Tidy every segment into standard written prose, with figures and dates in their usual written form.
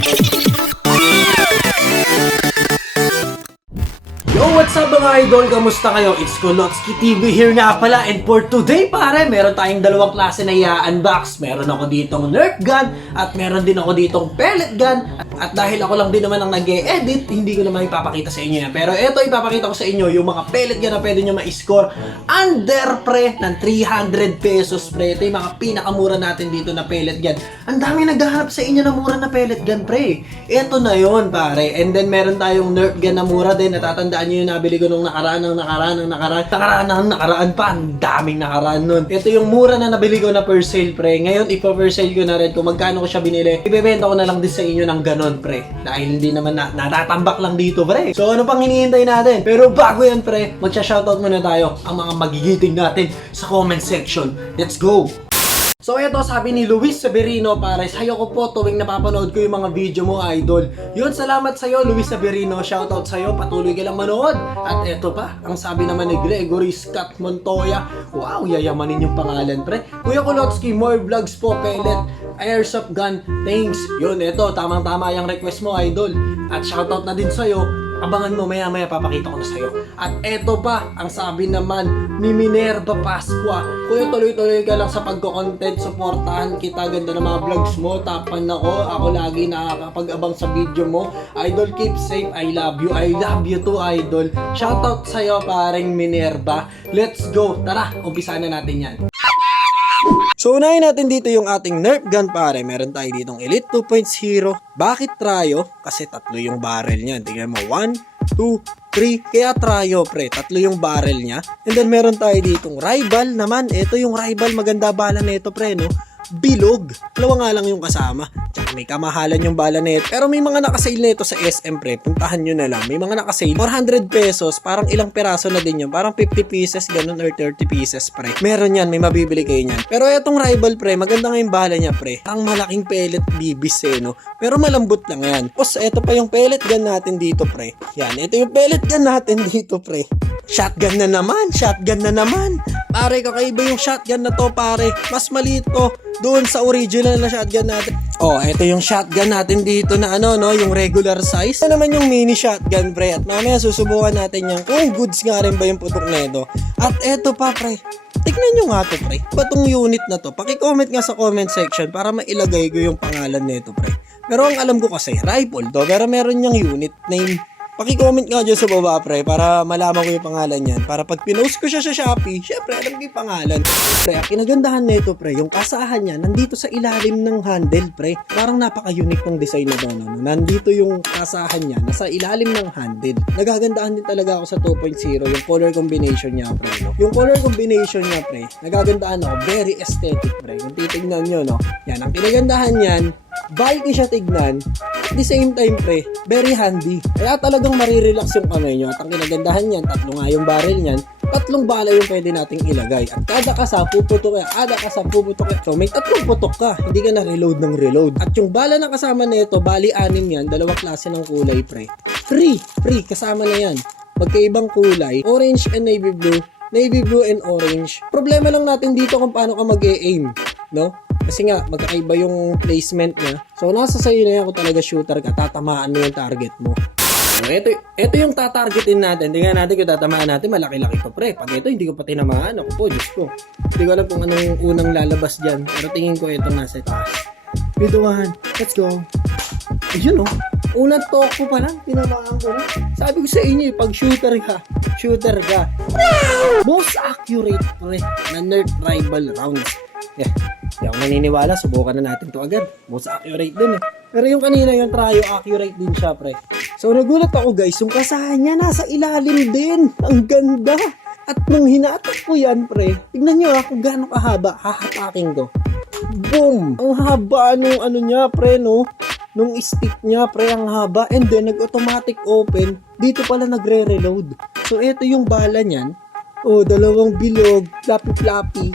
Yo, what's up mga idol? Kamusta kayo? It's Kolotsky TV here nga pala, and for today pare, meron tayong dalawang klase na i-unbox. Meron ako ditong Nerf gun at meron din ako ditong pellet gun. At dahil ako lang din naman ang nag-e-edit, hindi ko naman ipapakita sa inyo yan. Pero eto, ipapakita ko sa inyo yung mga pellet gun na pwede nyo ma-score under pre ng 300 pesos pre. Ito yung mga pinakamura natin dito na pellet gun. Ang dami naghahanap sa inyo na mura na pellet gun pre. Eto na yon pare. And then meron tayong Nerf gun na mura din. Natatandaan nyo yung nabili ko nung nakaraan pa. Ang daming nakaraan nun. Ito yung mura na nabili ko na per sale pre. Ngayon ipa-per sale ko na rin kung magkano ko siya binili. Ibebenta ko na lang din sa inyo ng ganon pre. Dahil hindi naman natatambak lang dito pre. So ano pang hinihintay natin? Pero bago yan pre, magsha-shoutout muna tayo ang mga magigiting natin sa comment section. Let's go! So eto, sabi ni Luis Severino, pare, sayo ko po tuwing napapanood ko yung mga video mo, idol. Yun, salamat sa'yo, Luis Severino. Shoutout sa'yo, patuloy ka lang manood. At eto pa, ang sabi naman ni Gregory Scott Montoya, wow, yayamanin yung pangalan, pre. Kuya Kolotsky, more vlogs po, pellet, airsoft gun, thanks. Yun, eto, tamang-tama yung request mo, idol. At shoutout na din sa'yo. Abangan mo, maya-maya papakita ko na sa'yo. At eto pa, ang sabi naman ni Minerva Pasqua, kuya, tuloy-tuloy ka lang sa pagko-content, supportahan kita, ganda ng mga vlogs mo, tapan ako lagi nakakapag-abang sa video mo. Idol, keep safe, I love you too, idol. Shoutout sa'yo, paring Minerva. Let's go, tara, umpisa na natin yan. So unahin natin dito yung ating Nerf gun pare. Meron tayo ditong Elite 2.0. Bakit Tryo? Kasi tatlo yung barrel niya. Tingnan mo, 1, 2, 3. Kaya Tryo pre, tatlo yung barrel niya. And then meron tayo ditong Rival naman. Ito yung Rival, maganda bala nito pre, no? Bilog. Dalawa nga lang yung kasama. Tsaka may kamahalan yung bala nito. Pero may mga nakasale nito sa SM pre. Puntahan nyo na lang. May mga nakasale. 400 pesos. Parang ilang peraso na din yun. Parang 50 pieces ganun or 30 pieces pre. Meron yan. May mabibili kayo yan. Pero etong Rival pre, maganda nga yung bala niya pre. Ang malaking pellet bibis eh no. Pero malambot lang yan. Tapos eto pa yung pellet gun natin dito pre. Yan. Ito yung pellet gun natin dito pre. Shotgun na naman. Shotgun na naman. Pare, kakaiba yung shotgun na to pare. Mas maliit to doon sa original na shotgun natin. Oh, ito yung shotgun natin dito na ano, no, yung regular size. Ito naman yung mini shotgun, pre. At mamaya susubukan natin yan kung goods nga rin ba yung putok na ito. At eto pa, pre. Tignan nyo nga to, pre. Ba tong unit na to? Paki-comment nga sa comment section para mailagay ko yung pangalan nito, pre. Pero ang alam ko kasi, rifle to. Pero meron niyang unit name. Paki-comment nga dyan sa baba, pre, para malaman ko yung pangalan niyan. Para pag pinost ko siya sa Shopee, syempre, alam ko yung pangalan. Pre, ang kinagandahan nito, pre, yung kasahan niya, nandito sa ilalim ng handle, pre. Parang napaka-unique ng design na doon. No? Nandito yung kasahan niya, nasa ilalim ng handle. Nagagandahan din talaga ako sa 2.0, yung color combination niya, pre. No? Yung color combination niya, pre, nagagandahan ako. Very aesthetic, pre. Kung titignan nyo, no? Yan, ang kinagandahan niyan, bulky siya tignan. At the same time, pre, very handy. Kaya talagang marirelax yung kamay nyo. At ang kinagandahan niyan, tatlo nga yung barrel niyan, tatlong bala yung pwede nating ilagay. At kada kasa, puputok ka. So, may tatlong putok ka. Hindi ka na reload ng reload. At yung bala na kasama nito, bali 6 yan, dalawang klase ng kulay, pre. Free, kasama na yan. Magkaibang kulay, orange and navy blue and orange. Problema lang natin dito kung paano ka mag-e-aim, no? Kasi nga, magkaiba yung placement niya. So, nasa sa'yo na yan kung talaga shooter ka, tatamaan mo yung target mo. So, ito yung tatargetin natin. Tingnan natin kung tatamaan natin, malaki-laki pa pre. Pag ito, hindi ko pa tinamaan. Ako po, Diyos ko. Hindi ko alam kung anong unang lalabas dyan. Pero tingin ko ito nasa taas. Biduan, let's go. Ayun oh. Unang talk ko pa lang, tinamaan ko na. Sabi ko sa inyo, pag shooter ka. Wow! Most accurate pre na Nerf Rival rounds. Yeah. Hindi ako naniniwala, subukan na natin to agad. Most accurate din eh. Pero yung kanina yung Tryo, accurate din siya pre. So nagulat ako guys, yung kasahan niya nasa ilalim din. Ang ganda. At nung hinatak ko yan pre, tignan nyo kung gaano kahaba, hahataking ko. Boom! Ang haba nung ano niya pre no. Nung stick niya pre, ang haba. And then nag-automatic open. Dito pala nagre-reload. So eto yung bala niyan. Oh, dalawang bilog, flappy.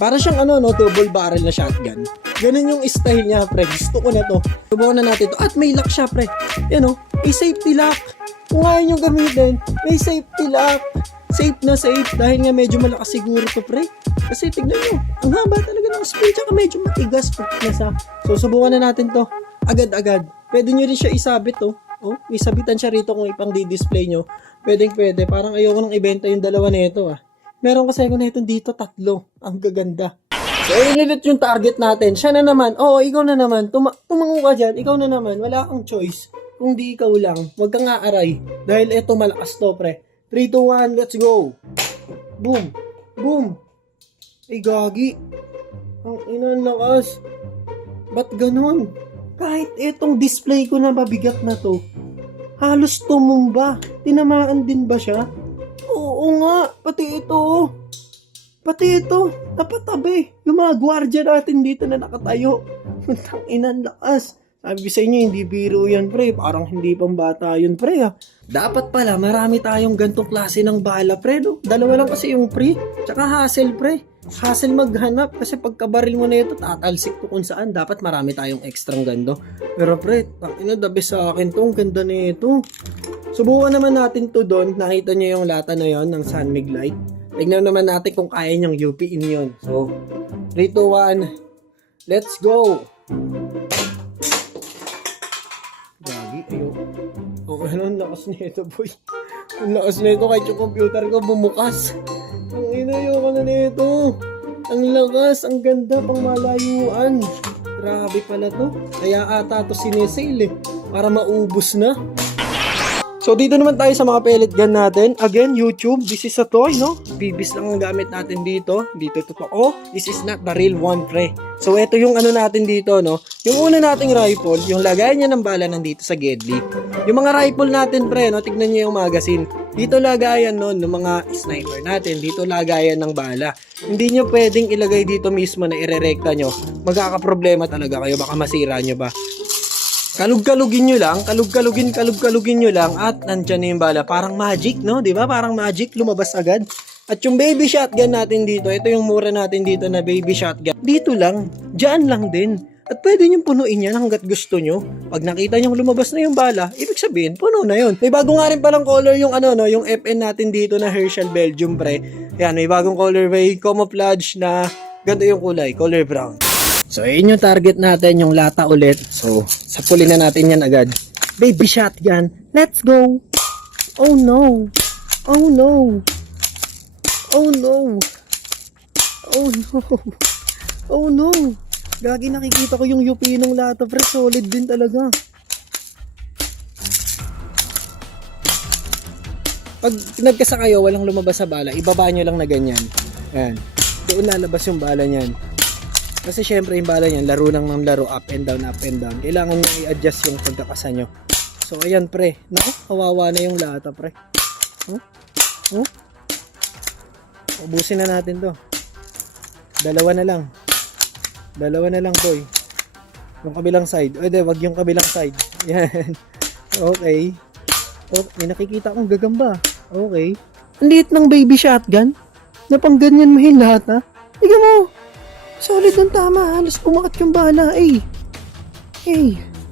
Para siyang ano no, double barrel na shotgun. Ganun yung style niya, pre. Gusto ko na to. Subukan na natin to. At may lock siya, pre. Yan oh, may safety lock. Kung ayaw nyo gamitin, may safety lock. safe na safe dahil nga medyo malakas siguro to pre. Kasi tignan nyo, ang haba talaga ng spray tsaka medyo matigas po nasa. So subukan na natin to agad-agad. Pwede nyo rin siya isabit to. Oh, may sabitan siya rito kung ipang di-display nyo. Pwede. Parang ayoko nang ibenta yung dalawa nito ah. Meron kasi ako nito dito 3. Ang gaganda. So, ililit yung target natin. Siya na naman. Oo, ikaw na naman. Tumango ka dyan. Ikaw na naman. Wala kang choice. Kung di ikaw lang, huwag kang aaray. Dahil eto malakas to, pre. 3, 2, 1, let's go. Boom. Boom. Ay, gagi. Ang inang lakas. Ba't ganun? Kahit etong display ko na mabigat na to, halos tumumba. Tinamaan din ba siya? Oo nga. Pati ito. Tapat-tabi. Yung mga gwardiya natin dito na nakatayo. Ang inang lakas. Sabi ko sa inyo, hindi biro yan, pre. Parang hindi pang bata yun, pre. Ha? Dapat pala, marami tayong gantong klase ng bala, pre. No? 2 lang kasi yung pre. Tsaka hassle, pre. Hassle maghanap. Kasi pagkabaril mo na ito, tatalsik to kung saan. Dapat marami tayong extrang gando. Pero, pre, the best sa akin to. Ang ganda na ito. Subukan naman natin to doon. Nakita niyo yung lata na yon ng Sunmig Light. Tignan naman natin kung kaya niyang UP-in yun. So, 3, 2, 1. Let's go! Gagi, ayoko. Oh, ang lakas nito, boy. Ang lakas nito kahit yung computer ko bumukas. Ang ayoko na nito. Ang lakas, ang ganda pang malayuan. Grabe pala to. Kaya ata to sinesale para maubos na. So, dito naman tayo sa mga pellet gun natin. Again, YouTube, this is a toy, no? Bibis lang ang gamit natin dito. Dito totoo. This is not the real one, pre. So, ito yung ano natin dito, no? Yung una nating rifle, yung lagay niya ng bala nandito sa Gedli. Yung mga rifle natin, pre, no? Tignan niyo yung magazine. Dito lagayan, no? Ng mga sniper natin. Dito lagayan ng bala. Hindi nyo pwedeng ilagay dito mismo na irerekta nyo. Magkakaproblema talaga kayo. Baka masira nyo ba? Kalug-kalugin nyo lang, kalug-kalugin nyo lang at nandyan na yung bala. Parang magic, no? Diba? Parang magic, lumabas agad. At yung baby shotgun natin dito, ito yung mura natin dito na baby shotgun. Dito lang, dyan lang din. At pwede nyo punuin yan hanggat gusto nyo. Pag nakita nyo lumabas na yung bala, ibig sabihin, puno na yun. May bago nga rin palang color yung ano, no? Yung FN natin dito na Herschel Belgium, pre. Yan, may bagong colorway, camouflage na ganda yung kulay, color brown. So, ayun yung target natin, yung lata ulit. So, sapulin na natin yan agad. Baby shotgun. Let's go. Oh no. Oh no. Oh no. Oh no. Oh no. Gagi, nakikita ko yung UP ng lata. Pre, solid din talaga. Pag nagkasa kayo, walang lumabas sa bala, ibaba nyo lang na ganyan. Ayan. Doon lalabas yung bala nyan. Kasi syempre yung bala niyan, laro lang ng laro, up and down, up and down. Kailangan nyo i-adjust yung pagkakasa nyo. So, ayan pre. Naku, kawawa na yung lata pre. Ubusin na natin to. 2 na lang. 2 na lang boy. Yung kabilang side. O, wag yung kabilang side. Yan. Okay. Oh, may nakikita akong gagamba. Okay. Ang liit ng baby shotgun. Na pang ganyan mo yung lata. Tignan mo. Solid ng tama, halos pumakat yung bala,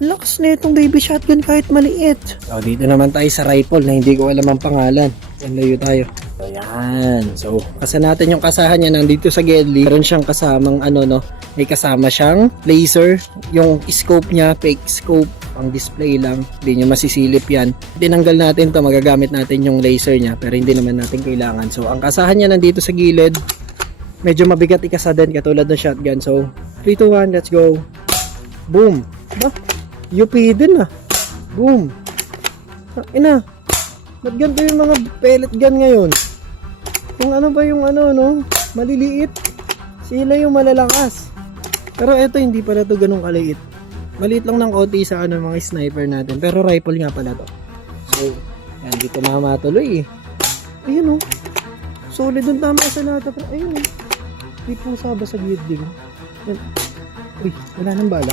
lakas na itong baby shotgun kahit maliit. So, dito naman tayo sa rifle na hindi ko alam ang pangalan. Yan, layo tayo. So, yan. So, kasa natin yung kasahan niya nandito sa Gedli. Meron siyang kasamang may kasama siyang laser. Yung scope niya, fake scope. Pang display lang. Hindi niya masisilip yan. Tinanggal natin to, magagamit natin yung laser niya. Pero hindi naman natin kailangan. So, ang kasahan niya nandito sa gilid. Medyo mabigat ikasa din katulad ng shotgun. So, 3, 2, 1, let's go. Boom. Ba? UP din ah. Boom. Ina. Ba't ganito yung mga pellet gun ngayon? Kung ano ba yung maliliit. Sila yung malalakas. Pero eto hindi pala to ganun kaliit. Maliit lang ng konti sa mga sniper natin. Pero rifle nga pala to. So, yan. Dito mamatuloy Ayun solid ang tama sa lata. Ayun May pusa ba sa gilid? Uy, wala nang bala?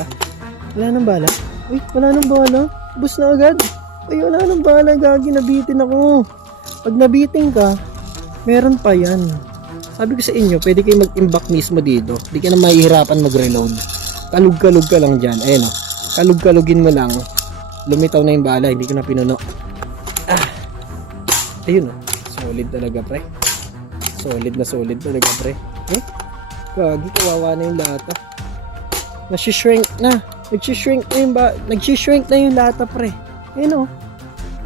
Wala nang bala? Uy, wala nang bala? Bus na agad? Uy, wala nang bala. Gagi, nabitin ako. Pag nabitin ka, meron pa yan. Sabi ko sa inyo, pwede kayo mag-imbak mismo dito. Hindi ka na mahihirapan mag-reload. Kalug-kalug ka lang dyan. Ayun kalug-kalugin mo lang. Lumitaw na yung bala, hindi ko na pinuno. Ayun So, solid talaga, pre. Solid talaga, pre. Eh? Gagi, kawawa na yung lata. Nagsishrink na. Nagsishrink na yung lata, pre. Ayun, oh.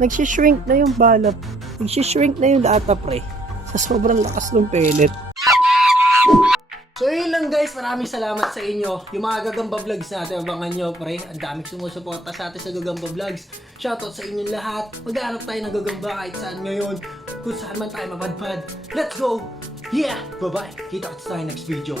Nagsishrink na yung balot. Nagsishrink na yung lata, pre. Sa sobrang lakas ng pellet. So yun lang guys, maraming salamat sa inyo. Yung mga Gagamba Vlogs natin, abangan nyo pre. Ang daming sumusuporta sa atin sa Gagamba Vlogs. Shoutout sa inyong lahat. Mag-aanap tayo ng Gagamba kahit saan ngayon. Kung saan man tayo mapadpad. Let's go! Yeah! Bye-bye! Kita-kits tayo next video.